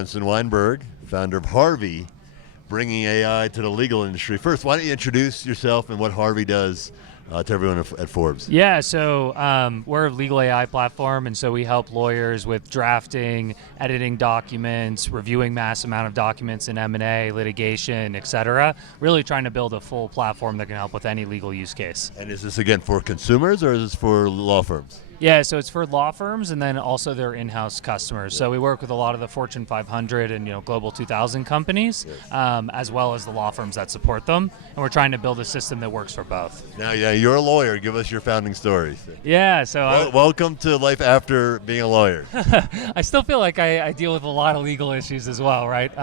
Winston Weinberg, founder of Harvey, bringing AI to the legal industry. First, why don't you introduce yourself and what Harvey does to everyone at Forbes? Yeah, so we're a legal AI platform, and so we help lawyers with drafting, editing documents, reviewing mass amount of documents in M&A, litigation, et cetera, really trying to build a full platform that can help with any legal use case. And is this, again, for consumers or is this for law firms? Yeah, so it's for law firms and then also their in-house customers. So we work with a lot of the Fortune 500 and Global 2000 companies, as well as the law firms that support them. And we're trying to build a system that works for both. Now, you're a lawyer. Give us your founding story. Yeah, so welcome to life after being a lawyer. I still feel like I deal with a lot of legal issues as well, right?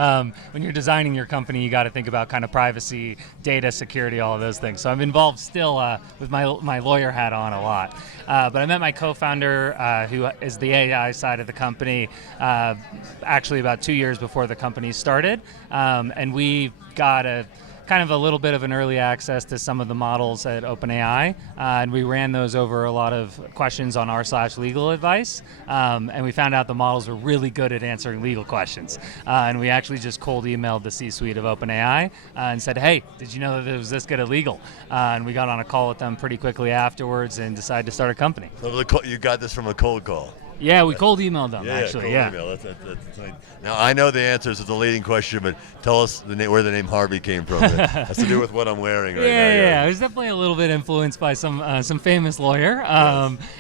When you're designing your company, you got to think about kind of privacy, data security, all of those things. So I'm involved still with my lawyer hat on a lot. But I met my co-founder, who is the AI side of the company, actually about 2 years before the company started, and we got a little bit of an early access to some of the models at OpenAI, and we ran those over a lot of questions on r/legal advice, and we found out the models were really good at answering legal questions. And we actually just cold emailed the C-suite of OpenAI and said, hey, did you know that it was this good at legal? And we got on a call with them pretty quickly afterwards and decided to start a company. So you got this from a cold call? Yeah, we cold emailed them, actually. Yeah, email. That's now, I know the answers to the leading question, but tell us where the name Harvey came from. It has to do with what I'm wearing right now. Yeah, I was definitely a little bit influenced by some famous lawyer.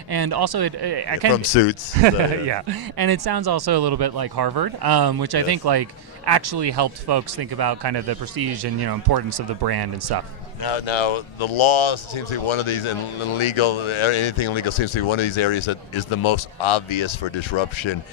And also, from Suits. So, yeah, and it sounds also a little bit like Harvard, which I think actually helped folks think about kind of the prestige and importance of the brand and stuff. Now, the law seems to be one of these, and anything illegal seems to be one of these areas that is the most obvious for disruption.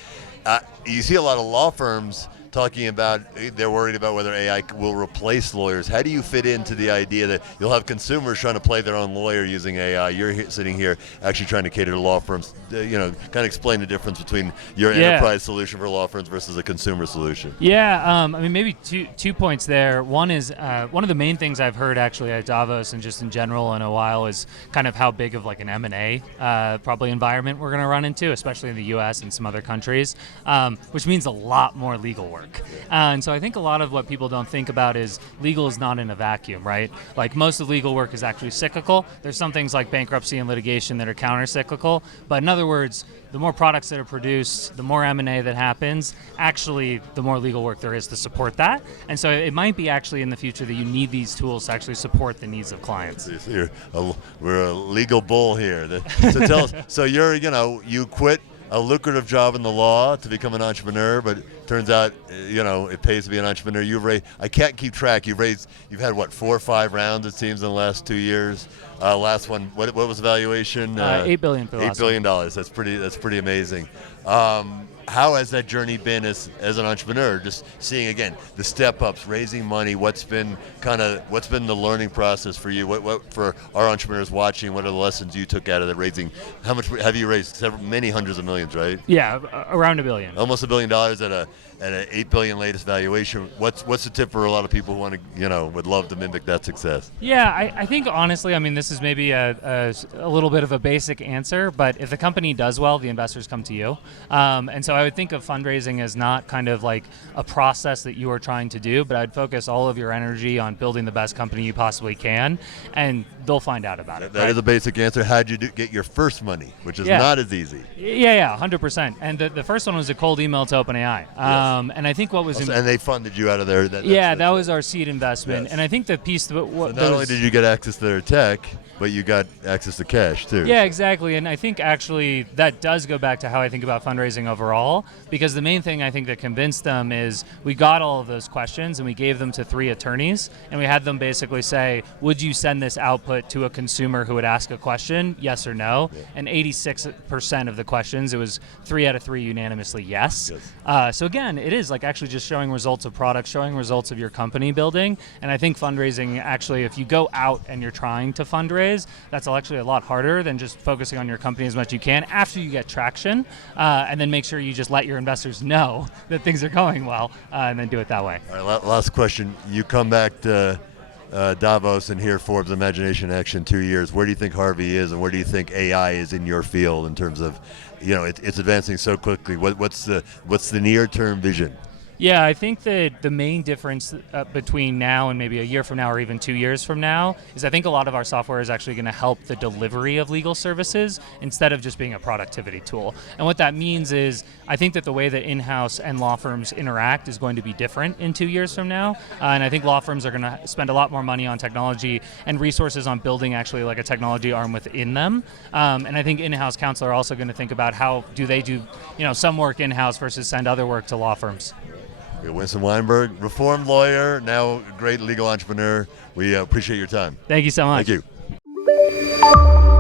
You see a lot of law firms talking about they're worried about whether AI will replace lawyers. How do you fit into the idea that you'll have consumers trying to play their own lawyer using AI? You're sitting here actually trying to cater to law firms. Kind of explain the difference between your enterprise solution for law firms versus a consumer solution. Yeah, maybe two points there. One is one of the main things I've heard actually at Davos and just in general in a while is kind of how big of an M&A probably environment we're going to run into, especially in the U.S. and some other countries, which means a lot more legal work. And so I think a lot of what people don't think about is legal is not in a vacuum, right? Like most of legal work is actually cyclical. There's some things like bankruptcy and litigation that are counter-cyclical, but in other words, the more products that are produced, the more M&A that happens, actually the more legal work there is to support that. And so it might be actually in the future that you need these tools to actually support the needs of clients. We're a legal bull here. So tell us, so you quit a lucrative job in the law to become an entrepreneur, but turns out, it pays to be an entrepreneur. I can't keep track. You've had 4 or 5 rounds, it seems, in the last 2 years. Last one, what was the valuation? $8 billion for the last $8 billion. That's pretty amazing. How has that journey been as an entrepreneur? Just seeing again the step ups, raising money. What's been the learning process for you? What for our entrepreneurs watching? What are the lessons you took out of the raising? How much have you raised? Many hundreds of millions, right? Yeah, around $1 billion. Almost $1 billion at an $8 billion latest valuation. What's the tip for a lot of people who want to would love to mimic that success? Yeah, I think honestly, this is maybe a little bit of a basic answer, but if the company does well, the investors come to you, and so I would think of fundraising as not kind of like a process that you are trying to do, but I'd focus all of your energy on building the best company you possibly can, and they'll find out about it. That is a basic answer. How'd you get your first money, which is not as easy? Yeah, 100%. And the first one was a cold email to OpenAI. And I think what was... and they funded you out of there. That was our seed investment. Yes. And I think the piece... So not only did you get access to their tech, but you got access to cash, too. Yeah, exactly. And I think actually that does go back to how I think about fundraising overall, because the main thing I think that convinced them is we got all of those questions and we gave them to 3 attorneys, and we had them basically say, would you send this output to a consumer who would ask a question, yes or no? Yeah. And 86% of the questions, it was 3 out of 3 unanimously yes. So again, it is actually just showing results of products, showing results of your company building. And I think fundraising actually, if you go out and you're trying to fundraise, that's actually a lot harder than just focusing on your company as much as you can after you get traction, and then make sure you just let your investors know that things are going well, and then do it that way. All right, last question. You come back to Davos and hear Forbes Imagination Action 2 years. Where do you think Harvey is, and where do you think AI is in your field in terms of, it's advancing so quickly? What's the near-term vision? Yeah, I think that the main difference between now and maybe a year from now or even 2 years from now is I think a lot of our software is actually going to help the delivery of legal services instead of just being a productivity tool. And what that means is I think that the way that in-house and law firms interact is going to be different in 2 years from now. And I think law firms are going to spend a lot more money on technology and resources on building actually like a technology arm within them. And I think in-house counsel are also going to think about how do they do some work in-house versus send other work to law firms. Winston Weinberg, reformed lawyer, now great legal entrepreneur. We appreciate your time. Thank you so much. Thank you.